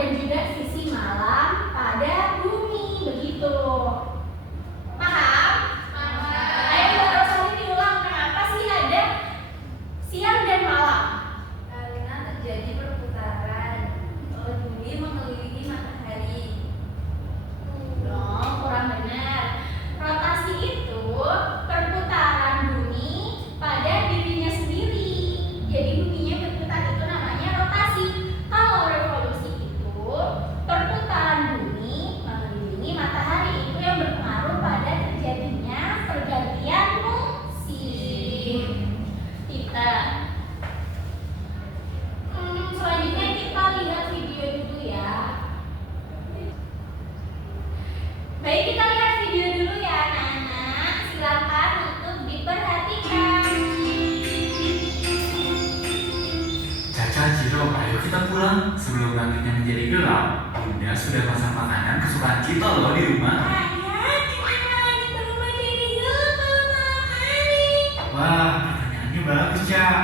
dan juga sisi malam pada bumi, begitu. Paham? Ayo kita coba diulang, kenapa sih ada siang dan malam? Karena terjadi perputaran bumi mengelilingi matahari. Kurang benar. Rotasi itu perputaran bumi pada dirinya sendiri. Jadi buminya berputar, itu namanya rotasi. Kalau revolusi itu perputaran bumi mengelilingi matahari, itu yang berpengaruh pada terjadinya pergantian musim. Selanjutnya kita lihat video dulu ya. Baik, kita lihat video dulu ya anak-anak. Silakan untuk diperhatikan. Caca, Ciro, ayo kita pulang. Sebelum langitnya menjadi gelap, Bunda sudah masak makanan kesukaan kita loh di rumah. Ayah, kenapa lagi berubah jadi gelap kalau malam hari? Wah, pertanyaannya bagus, Cak.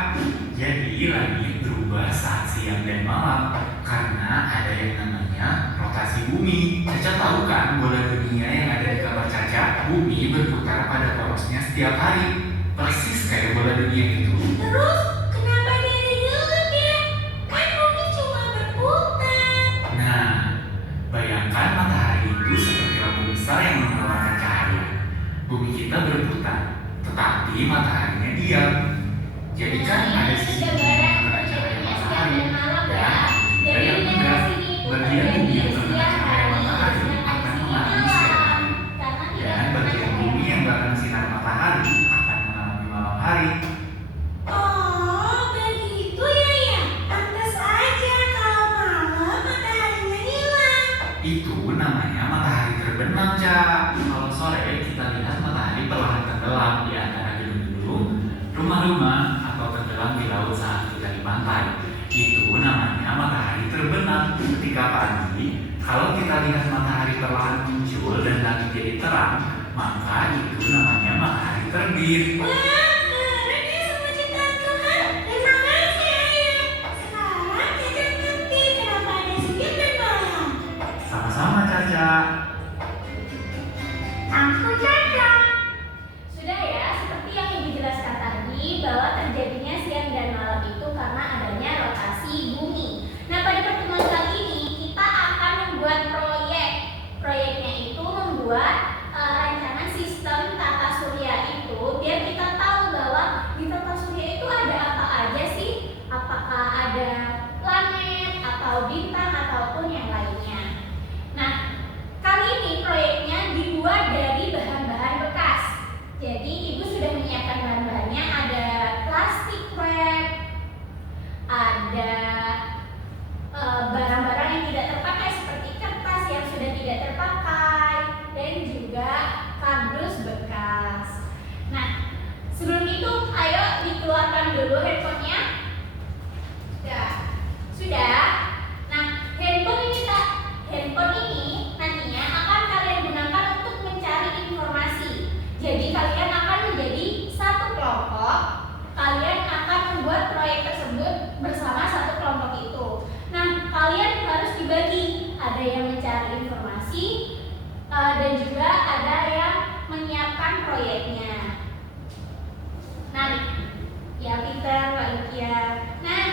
Jadi langit berubah saat siang dan malam karena ada yang namanya rotasi bumi. Caca tahu kan bola dunia yang ada di kamar Caca? Bumi berputar pada porosnya setiap hari, persis kayak bola dunia gitu. Terus kenapa jadi gelap ya? Kan bumi cuma berputar. Nah, bayangkan matahari itu seperti lampu besar yang mengeluarkan cahaya. Bumi kita berputar, tetapi mataharinya diam. Jadi kan ada sisi yang terkena cahaya matahari dan yang enggak. Bagian bumi yang terkena cahaya matahari akan mengalami siang hari, dan bagian bumi yang gak kena sinar matahari akan mengalami malam hari. Oh, begitu ya. Pantas aja kalau malam mataharinya hilang. Itu namanya matahari terbenam, Cak. Kalau sore kita lihat matahari perlahan tenggelam di antara gedung-gedung, rumah-rumah, atau tenggelam di laut saat kita di pantai. Itu namanya matahari terbenam. Ketika pagi, kalau kita lihat matahari perlahan muncul dan langit jadi terang, maka itu namanya matahari terbit. Wah, keren ya semua ciptaan Tuhan. Terima kasih ayah. Sekarang Caca ngerti kenapa ada siang dan malam. Sama-sama, Caca. Aku Caca. Sudah ya, seperti yang Ibu jelaskan tadi bahwa terjadinya siang dan malam itu karena adanya rotasi bumi. Nah, pada pertemuan kali ini kita akan membuat proyek. Proyeknya itu membuat rancangan sistem tata surya itu biar kita tahu bahwa di tata surya itu ada apa aja sih? Apakah ada planet atau bintang ataupun yang lainnya. Nah, kali ini proyeknya dibuat dari bahan-bahan bekas. Jadi Ibu sudah menyiapkan bahan-bahannya, ada plastik wrap, ada barang-barang yang tidak terpakai seperti kertas yang sudah tidak terpakai dan juga kardus bekas. Nah, sebelum itu ayo dikeluarkan dulu handphonenya. Sudah. Nah, handphone ini nantinya akan kalian gunakan untuk mencari informasi. Jadi kalian akan menjadi satu kelompok. Kalian akan membuat proyek tersebut bersama satu kelompok itu. Nah, kalian harus dibagi. Ada yang mencari informasi dan juga ada yang menyiapkan proyeknya. Nah, ya Peter, Mbak Lukia. Nah,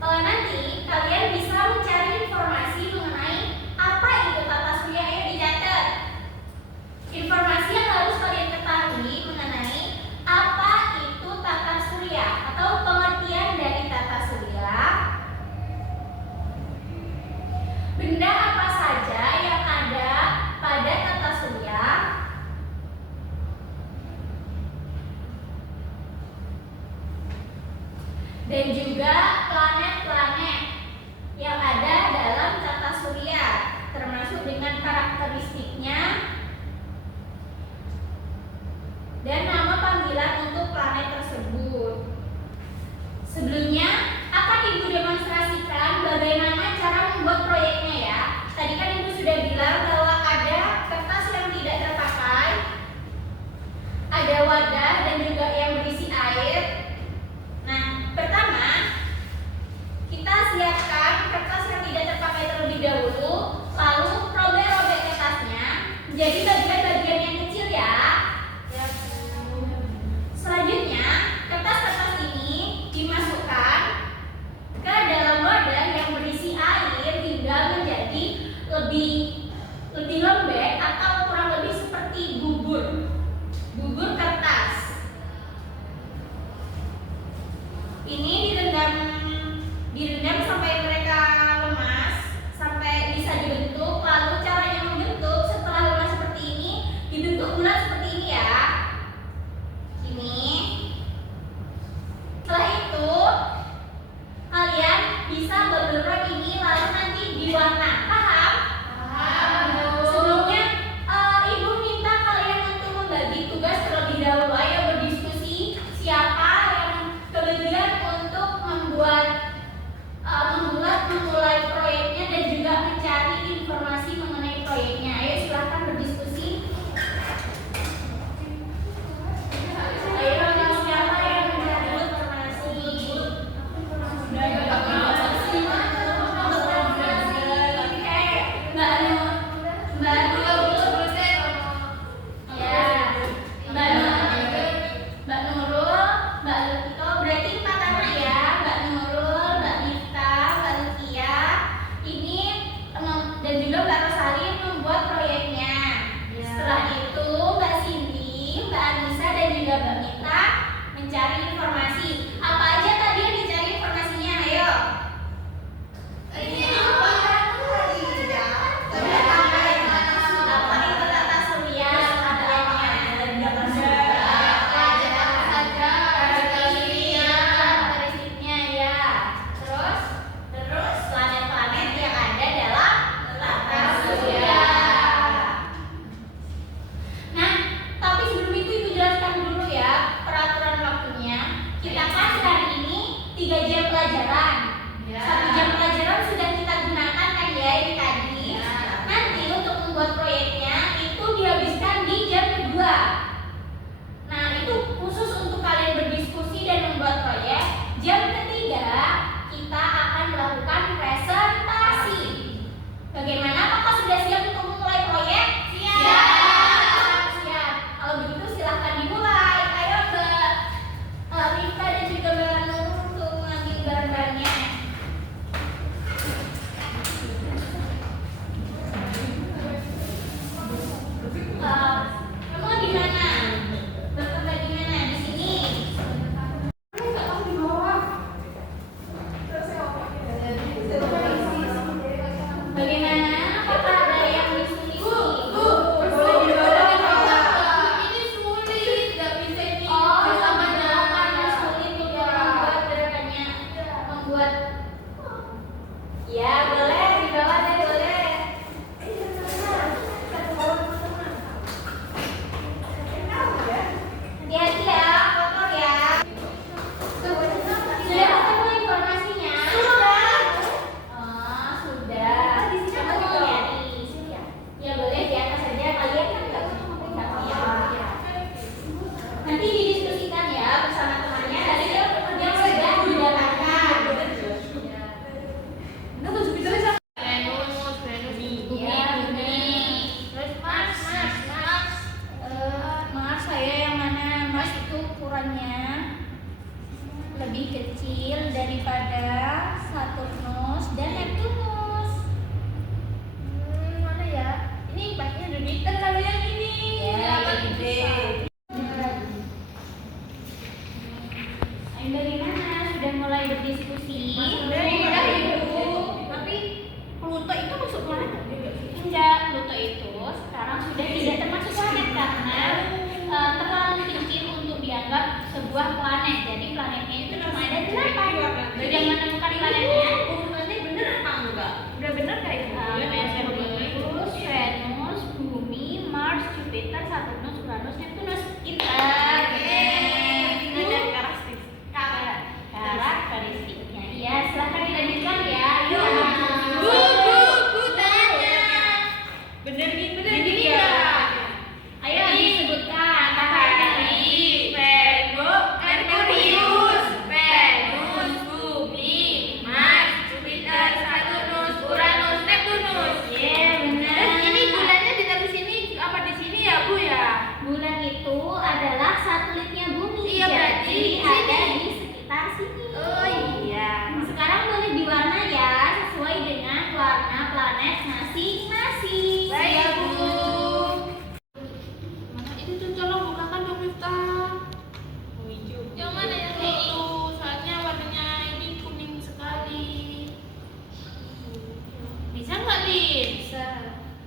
nanti kalian bisa mencari informasi mengenai apa itu tata surya. Ayo dicatat. Informasi yang harus kalian ketahui mengenai apa itu tata surya atau pengertian dari tata surya. Benda apa saja yang ada pada tata surya? Dan juga planet-planet yang ada dalam tata surya, termasuk dengan karakteristiknya dan nama panggilan untuk planet tersebut. Sebelumnya akan Ibu demonstrasikan bagaimana cara membuat proyeknya ya. Tadi kan Ibu sudah bilang bahwa ada kertas yang tidak terpakai, ada wadah dan juga yang berisi air. Nah, pertama Jadi bagian-bagian yang kecil ya. Selanjutnya, kertas-kertas ini dimasukkan ke dalam wadah yang berisi air hingga menjadi lebih lembek atau kurang lebih seperti bubur kertas. Ini direndam sampai mereka lemas, sampai bisa dibentuk. Lalu caranya membentuk setelah lemas seperti ini, dibentuk bulat seperti ini ya. Ini. Setelah itu kalian bisa berbentuk ini lalu nanti diwarna. Paham? Sebelumnya ibu minta kalian untuk membagi tugas terlebih dahulu. Ayo berdiskusi siapa yang kebetulan untuk memulai proyeknya dan juga mencari informasi mengenai proyeknya. Ayo silahkan berdiskusi. Ayo siapa yang mencari informasi? Mbak Nurul, Mbak Lutito, berarti 4 anak ya. Mbak Nurul, Mbak Nifta, Mbak Lutia, ini dan juga Mbak Rosari membuat proyeknya. Setelah itu Mbak Cindy, Mbak Anissa dan juga Mbak Mita mencari informasi. Apa aja tadi yang dicari informasinya? Ayo. Apa itu tata surya? Karakteristiknya ya. Terus planet-planet yang ada dalam tata surya. Nah, tapi sebelum itu Ibu jelaskan dulu ya peraturan waktunya. Kita kan hari ini 3 jam pelajaran. 1 jam pelajaran sudah kita gunakan kan ya ini tadi. Nanti untuk membuat proyeknya itu dihabiskan di jam kedua. Nah, itu khusus untuk kalian berdiskusi dan membuat proyek. Jam ketiga kita akan melakukan presentasi. Bagaimana? Apakah sudah siap untuk memulai proyek? Siap. Kalau begitu silahkan dimulai. Ayo Mbak Rifka dan juga Mbak Nur untuk mengambil bahan-bahannya. Kamu di mana? Bertempat di mana? Di sini. Bagaimana? Apakah ada yang disulit? Ya boleh, di bawah deh boleh. Hati-hati ya, kotor ya. Sudah ketemu informasinya? Oh, sudah. Kamu mau nyari? Ya boleh di atas saja. Kalian kan nggak butuh memperhatikan ya. Nanti didiskusikan ya bersama temannya dari yang sudah didapatkan. Mars saya yang mana? Mars itu ukurannya lebih kecil daripada Saturnus dan Neptunus. Mana ya? Ini pastinya lebih besar kalau yang ini. Ayo bagaimana? Sudah mulai berdiskusi? Sudah Ibu. Tapi Pluto itu masuk planet? Enggak, Pluto itu sekarang sudah tidak termasuk planet karena terlalu kecil untuk dianggap sebuah planet. Jadi planetnya itu cuma ada 8. Sudah menemukan planetnya? Ukurannya bener apa enggak? Udah bener nggak Ibu? Merkurius, Venus, Bumi, Mars, Jupiter, Saturnus, Uranus, Neptunus. Pintar. Karakteristiknya. Iya, silahkan dilanjutkan ya. Ayo. Bu tanya. Bener gini ya? Ayo disebutkan. Matahari, Merkurius, Venus, Bumi, Mars, Jupiter, Saturnus, Uranus, Neptunus. internet masing-masing. Baik, Bu. Mana itu tuh, tolong bukakan dong, Miftah. Yang mana yang itu? Soalnya warnanya ini kuning sekali. Bisa nggak, Lin? Bisa.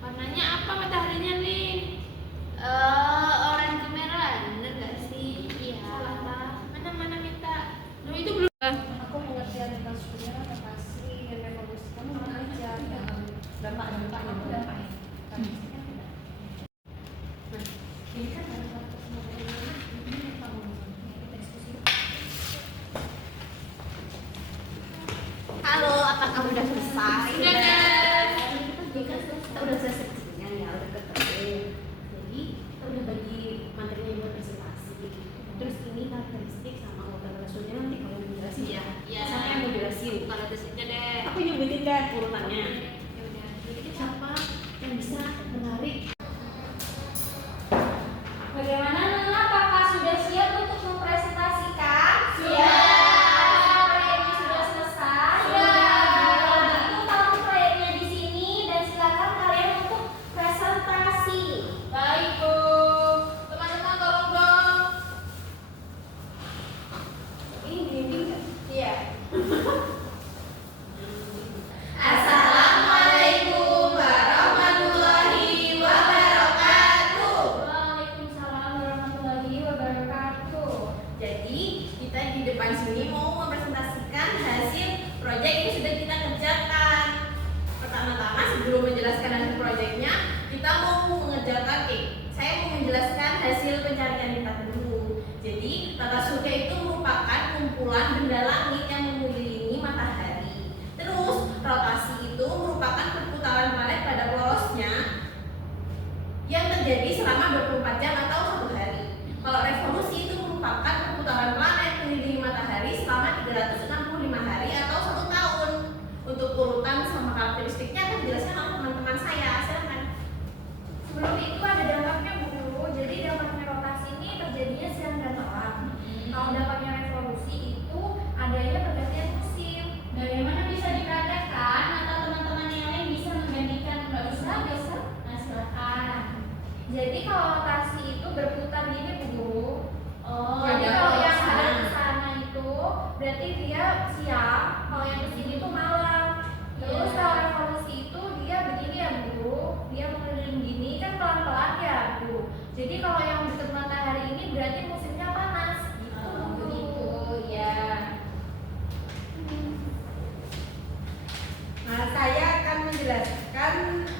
Warnanya apa mataharinya, Lin? Orange kemerah, bener gak sih? Iya. Salah. Mana Mita? Loh, itu belum. Aku mengerti tentang surya, kasih dan revolusi. Kamu mana aja? Dampak-dampak yang berdampak. Ini kan ada satu Halo, apakah udah selesai? Sudah, kita udah selesai kesinian ya, udah ketemu. Jadi kita udah bagi materinya buat presentasi. Terus ini karakteristik sama modal surya nanti kalau mau jelasin ya. Iya. Siapa yang mau jelasin? Kalau di sini deh. Aku nyebutin deh urutannya. Ya udah. Jadi Siapa yang bisa menarik? Bagaimana Nana? Apakah sudah siap untuk mempresentasikan? Proyeknya sudah selesai? Kalau begitu taruh proyeknya di sini dan silakan kalian untuk presentasi. baik, Bu. Teman-teman tolong dong. Ini gini nggak? Iya. Assalamualaikum warahmatullahi wabarakatuh. Waalaikumsalam warahmatullahi wabarakatuh. Jadi kita di depan sini mau mempresentasikan hasil proyek yang sudah kita kerjakan. Pertama-tama sebelum menjelaskan hasil proyeknya, kita mau mengerjakan saya mau menjelaskan hasil pencarian kita dulu. Jadi tata surya itu merupakan kumpulan benda langit yang mengelilingi matahari. Terus rotasi itu merupakan perputaran planet pada porosnya yang terjadi selama 24 jam atau 1 hari. Kalau revolusi itu merupakan perputaran planet mengelilingi matahari selama 365 hari atau 1 tahun. Untuk urutan sama karakteristiknya akan dijelaskan oleh teman-teman saya. Silakan. Sebelum itu ada dampaknya Bu Guru. Jadi dampaknya rotasi ini terjadinya siang dan malam. Kalau dampaknya revolusi itu adanya pergantian musim. Bagaimana bisa dipraktekkan atau teman-teman yang lain bisa menggantikan? Nggak bisa? Nah silakan. Jadi kalau rotasi itu berputar gini Bu Guru. Jadi ada kalau yang sana. ada di sana itu berarti dia siang, kalau yang kesini itu malam. Terus kalau revolusi itu dia begini ya Bu, dia mengelilingi gini kan pelan-pelan ya Bu. Jadi kalau yang dekat matahari ini berarti musimnya panas. Begitu ya. Nah, saya akan menjelaskan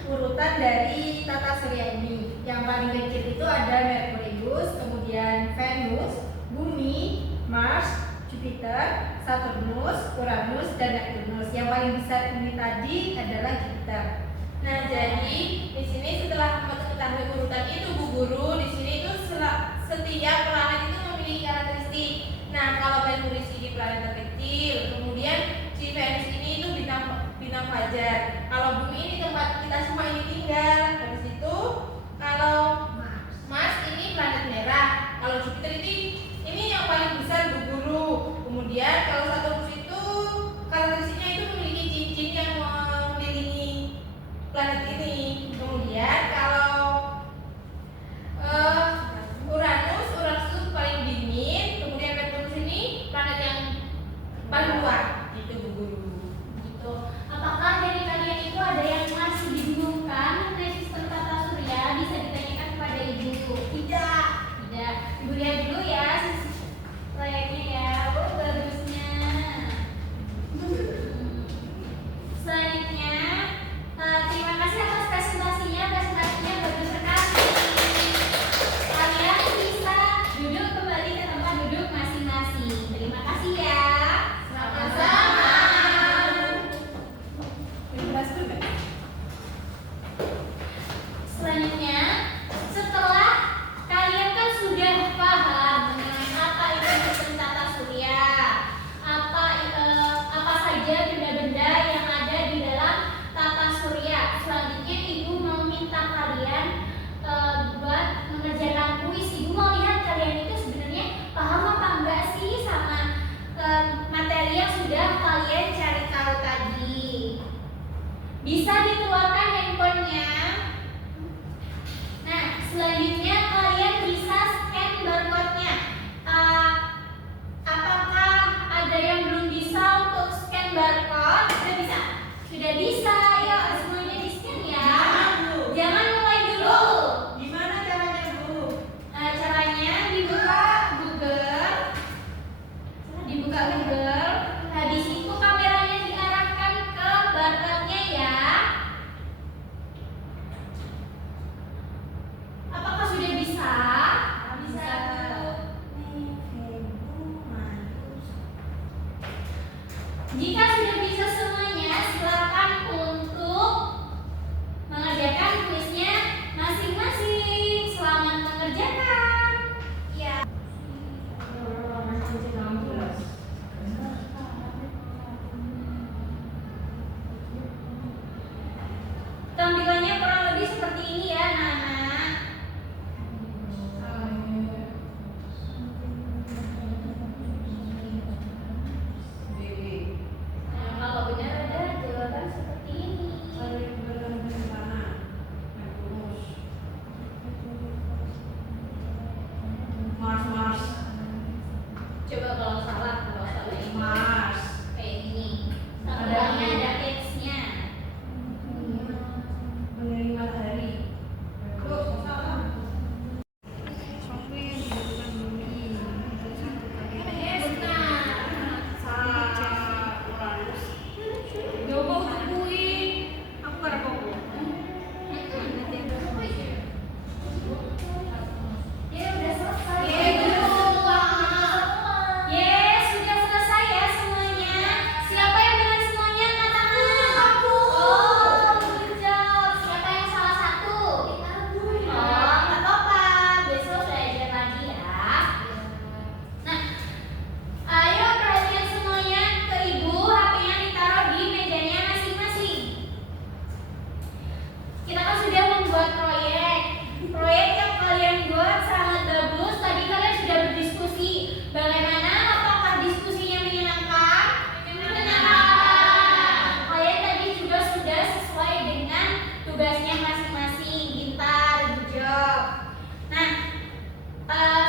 urutan dari tata surya ini. Yang paling kecil itu ada Merkurius, kemudian Venus, Bumi, Mars, Jupiter, Saturnus, Uranus, dan Neptunus. Yang paling besar ini tadi adalah Jupiter. Nah, jadi di sini setelah mengetahui urutan itu, Bu Guru, di sini itu setiap planet itu memiliki karakteristik. Nah, kalau Merkurius ini planet terkecil, kemudian si Venus ini itu bintang fajar. Kalau Bumi ini tempat kita semua ini tinggal. Habis itu, kalau Mars ini planet merah. Kalau Jupiter ini yang paling besar Bu Guru. Kemudian kalau Saturnus itu karakteristiknya itu memiliki cincin yang mengelilingi planet ini. Kemudian kalau Uranus itu paling dingin. Kemudian Neptunus ini planet yang paling luar. Itu Bu Guru. Gitu. Apakah dari kalian itu ada yang masih dibingungkan mengenai sistem tata surya? Bisa ditanyakan kepada Ibu. Tidak. Tidak. Ibu lihat dulu ya proyeknya ya. Oh bagusnya. Selanjutnya terima kasih atas presentasinya. Presentasinya bagus sekali. Kalian bisa duduk kembali ke tempat duduk masing-masing. Terima kasih ya. Sama-sama. Selanjutnya, setelah kalian kan sudah paham mengenai apa itu sistem tata surya, apa saja benda-benda yang ada di dalam tata surya. Selanjutnya, Ibu mau minta kalian buat mengerjakan kuis. Ibu mau lihat kalian itu sebenarnya paham apa enggak sih sama materi yang sudah kalian cari tahu tadi. Bisa dikeluarkan handphonenya. Nah, selanjutnya kalian bisa scan barcode-nya. Apakah ada yang belum bisa untuk scan barcode? Sudah bisa? Sudah bisa, ayo semuanya di scan ya. Jangan mulai dulu. Gimana caranya, Bu? Caranya dibuka Google, habis itu kameranya diarahkan ke barcode-nya ya. Apakah sudah bisa? Bisa. Jika sudah bisa semuanya, silakan untuk mengerjakan kuisnya masing-masing. Selamat mengerjakan. Ya. Tampilannya kurang lebih seperti ini ya, anak-anak. Nah, kalau benar ada jawaban seperti ini. Coba kalau salah ini kayak gini. Tampilannya ada X-nya. Ya udah selesai. Yes, sudah selesai ya semuanya. Siapa yang benar semuanya? Angkat tangan. Aku. Oh, good job. Siapa yang salah satu? Oh, nggak apa-apa. Besok belajar lagi ya. Nah, ayo perhatian semuanya ke ibu. HP-nya ditaruh di mejanya masing-masing. Kita kan sudah membuat proyek. Proyek yang kalian buat sangat bagus. Tadi kalian sudah berdiskusi. Bagaimana? Apakah diskusinya menyenangkan? Menyenangkan. Kalian tadi juga sudah sesuai dengan tugasnya masing-masing. Pintar, good job. Nah,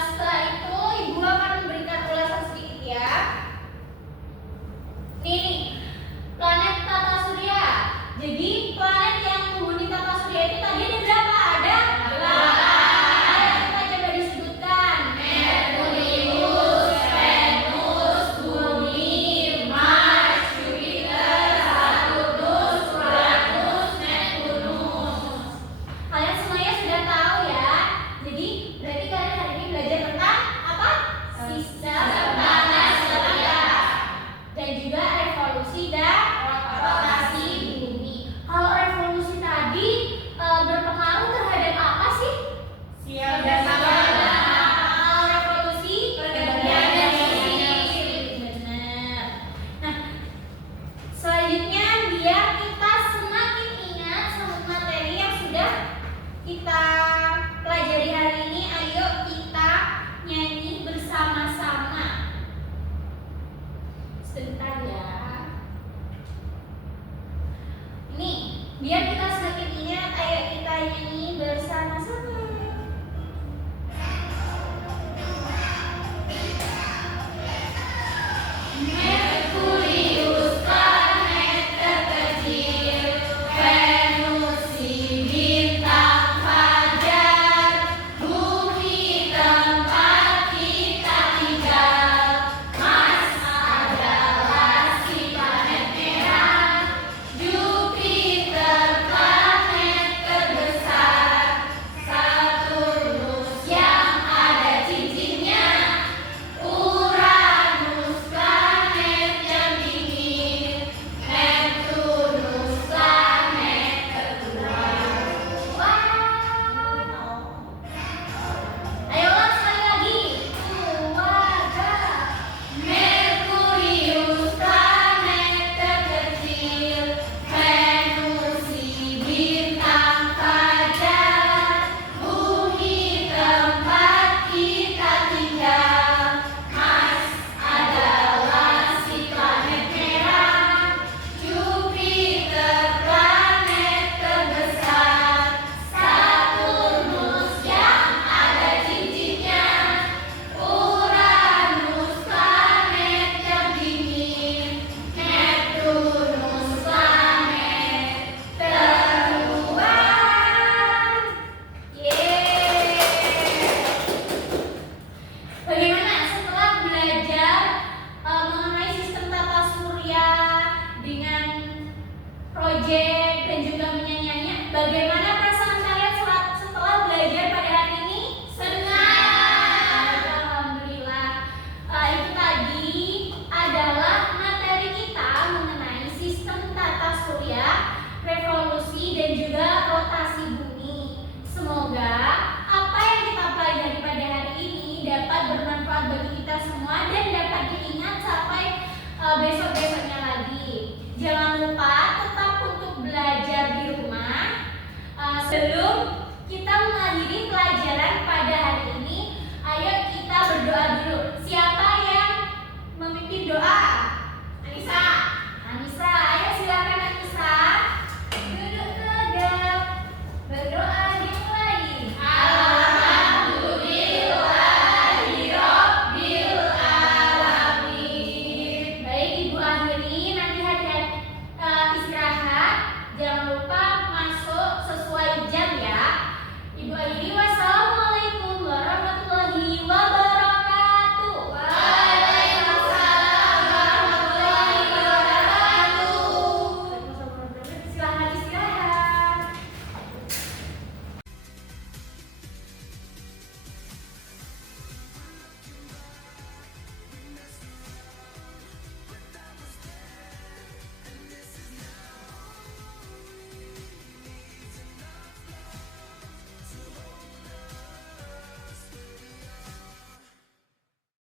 setelah itu ibu akan memberikan ulasan sedikit ya. Nih, planet tata surya. Jadi planet yang menghuni tata surya itu tadi ada berapa? Ada 8. Ayo kita coba besok-besoknya lagi. Jangan lupa